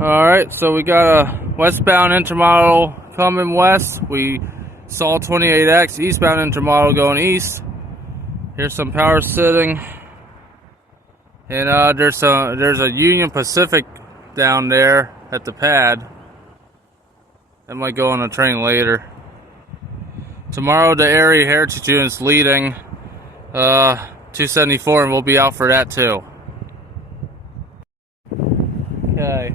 Alright, so we got a westbound intermodal coming west. We saw 28X, eastbound intermodal going east. Here's some power sitting. And there's a Union Pacific down there at the pad. That might go on a train later. Tomorrow the area heritage unit's leading 274, and we'll be out for that too. Okay,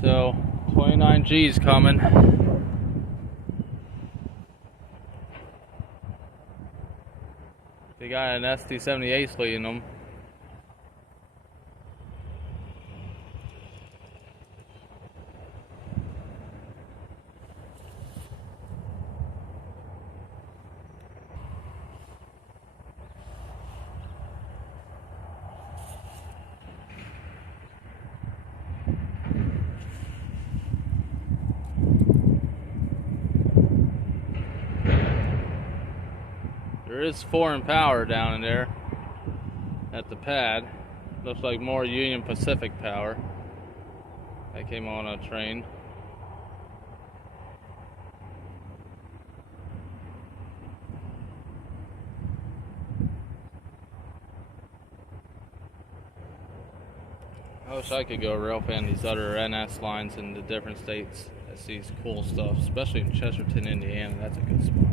so 29G's coming. They got an ST-78 leading them. There is foreign power down in there at the pad. Looks like more Union Pacific power. That came on a train. I wish I could go rail fan these other NS lines in the different states that sees cool stuff, especially in Chesterton, Indiana. That's a good spot.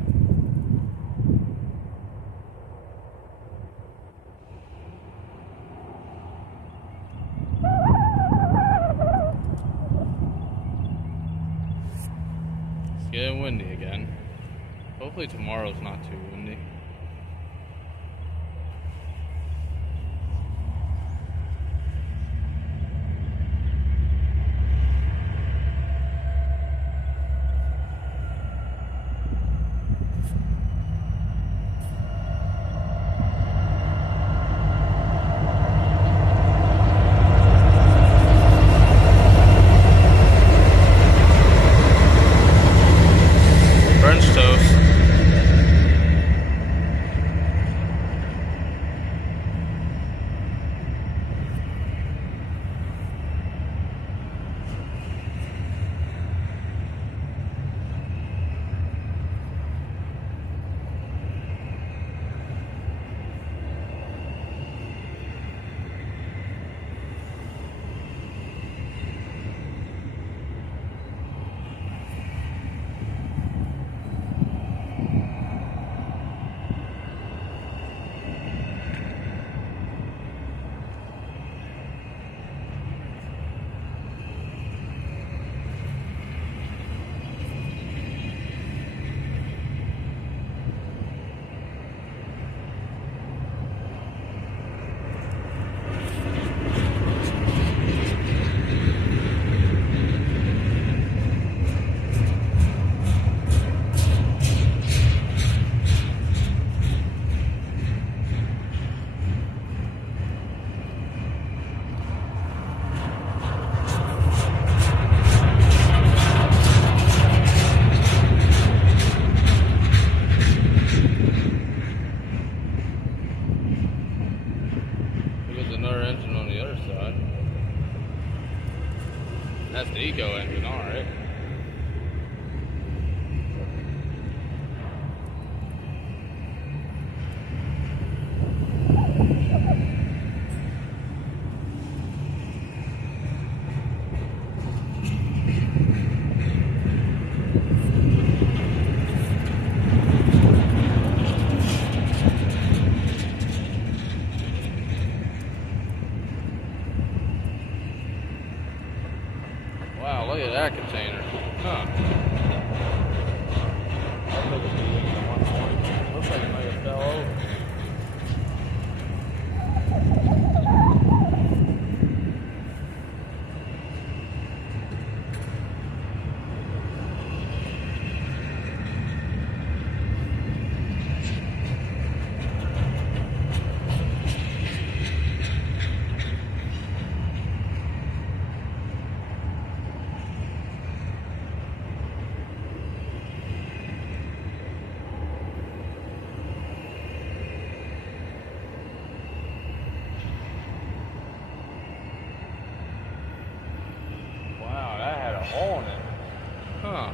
It's getting windy again. Hopefully tomorrow's not too windy. French toast. Another engine on the other side. That's the eco engine, alright. Wow, look at that container. Huh. Looks like it might have fell over. hole in it. Huh.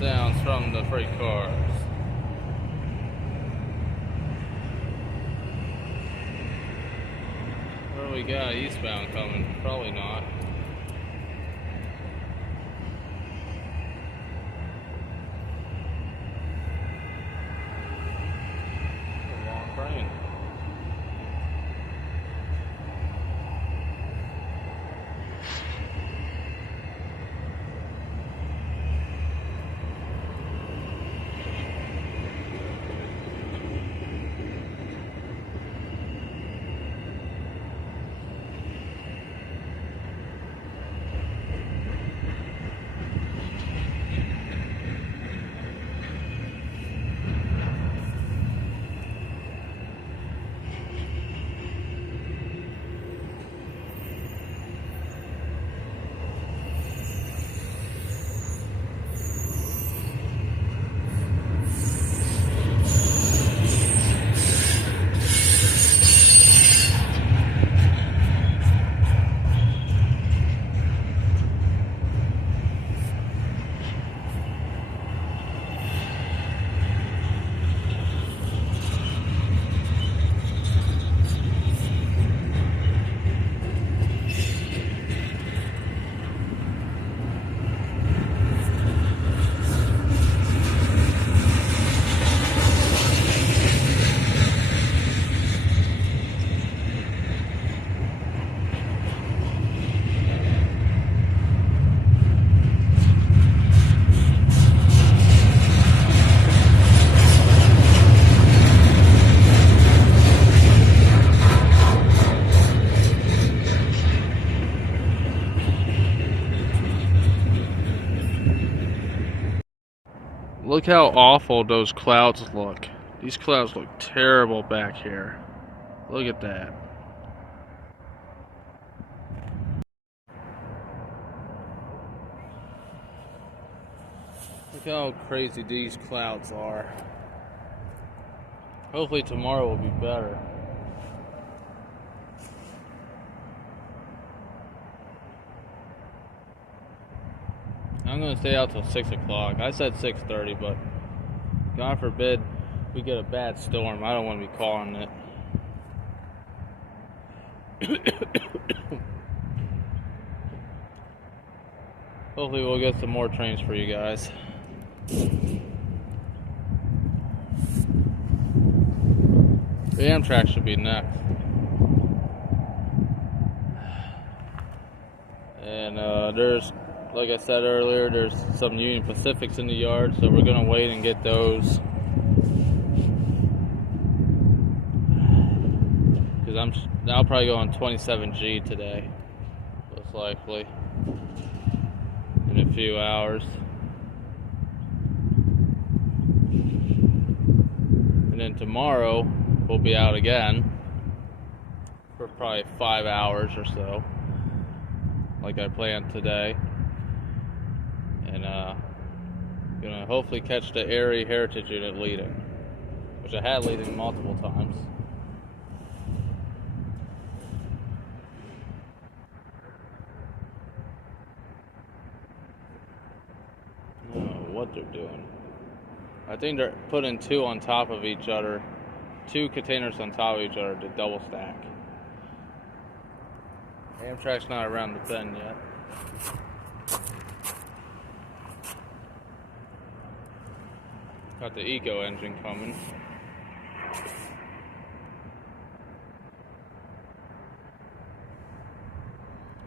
Sounds from the freight cars. What do we got eastbound coming? Probably not. A long train. Look how awful those clouds look. These clouds look terrible back here. Look at that. Look how crazy these clouds are. Hopefully tomorrow will be better. I'm gonna stay out till 6 o'clock. I said 6:30, but God forbid we get a bad storm. I don't want to be calling it. Hopefully we'll get some more trains for you guys. The Amtrak should be next. And there's, like I said earlier, there's some Union Pacifics in the yard, so we're gonna wait and get those. Because I'll probably go on 27G today, most likely, in a few hours. And then tomorrow we'll be out again for probably 5 hours or so, like I planned today. And gonna hopefully catch the Erie Heritage Unit leading, which I had leading multiple times. I don't know what they're doing. I think they're putting two on top of each other, two containers on top of each other to double stack. Amtrak's not around the bend yet. Got the eco engine coming.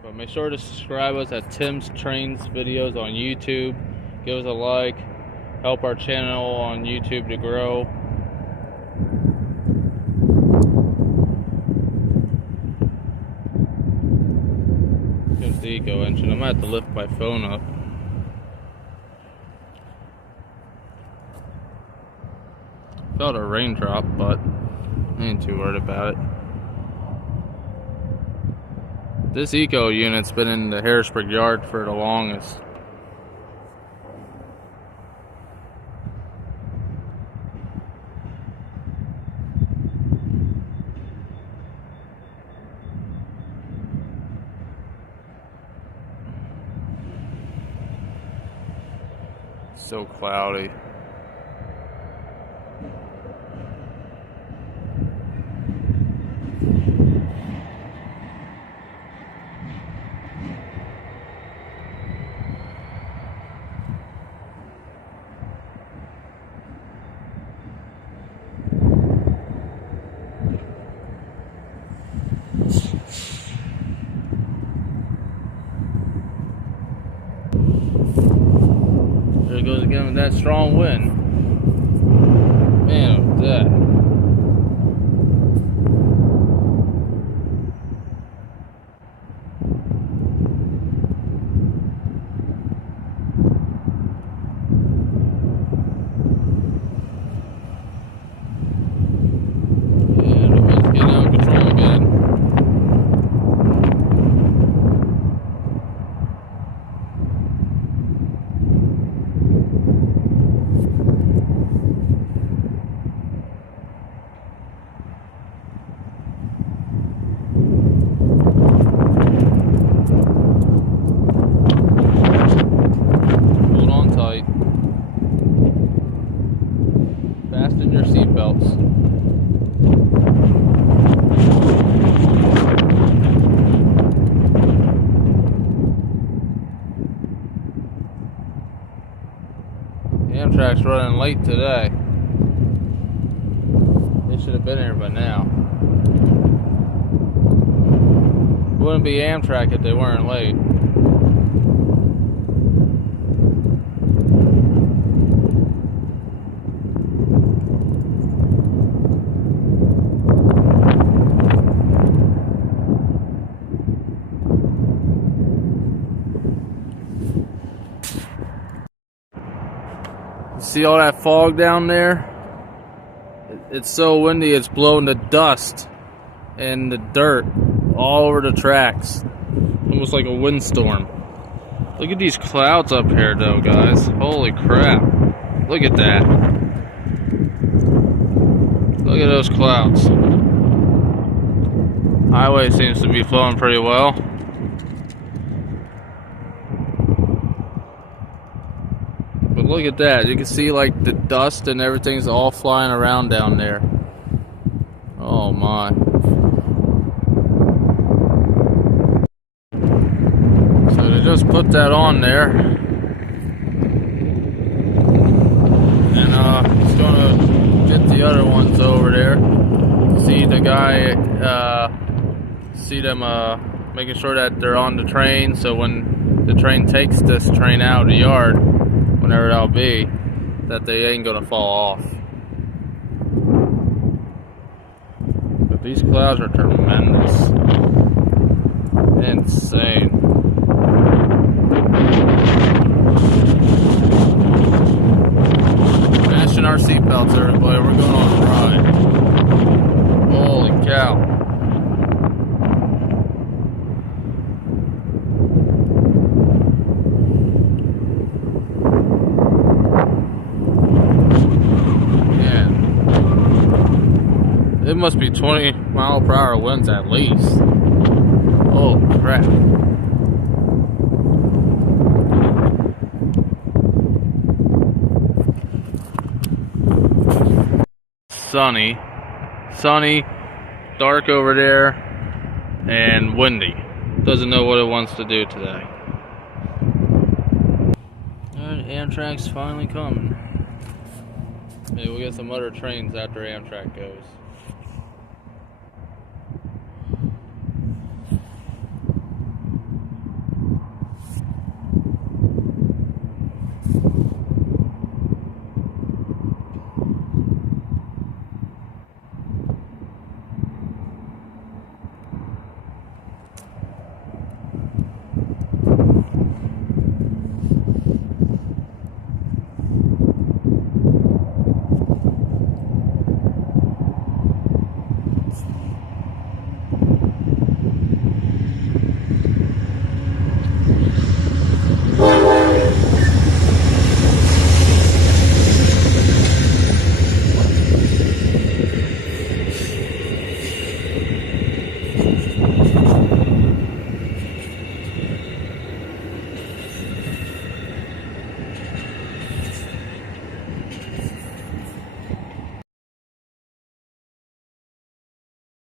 But make sure to subscribe us at Tim's Trains videos on YouTube. Give us a like. Help our channel on YouTube to grow. Here's the eco engine. I'm gonna have to lift my phone up. Felt a raindrop, but I ain't too worried about it. This eco unit's been in the Harrisburg yard for the longest. So cloudy. There it goes again with that strong wind. Man, oh, that. And the wind's getting out of control again. Fasten your seatbelts. Amtrak's running late today. They should have been here by now. It wouldn't be Amtrak if they weren't late. See all that fog down there? It's so windy, it's blowing the dust and the dirt all over the tracks. Almost like a windstorm. Look at these clouds up here though, guys. Holy crap. Look at that. Look at those clouds. Highway seems to be flowing pretty well. But look at that. You can see like the dust and everything's all flying around down there. Oh my. So they just put that on there. And it's gonna get the other ones over there. See the guy, see them making sure that they're on the train, so when the train takes this train out of the yard, whenever that'll be, that they ain't gonna fall off. But these clouds are tremendous. Insane. Fasten our seatbelts, everybody. We're going on a ride. Holy cow. It must be 20-mile-per-hour winds at least. Oh crap. Sunny, dark over there, and windy. Doesn't know what it wants to do today. Alright, Amtrak's finally coming. Maybe we'll get some other trains after Amtrak goes.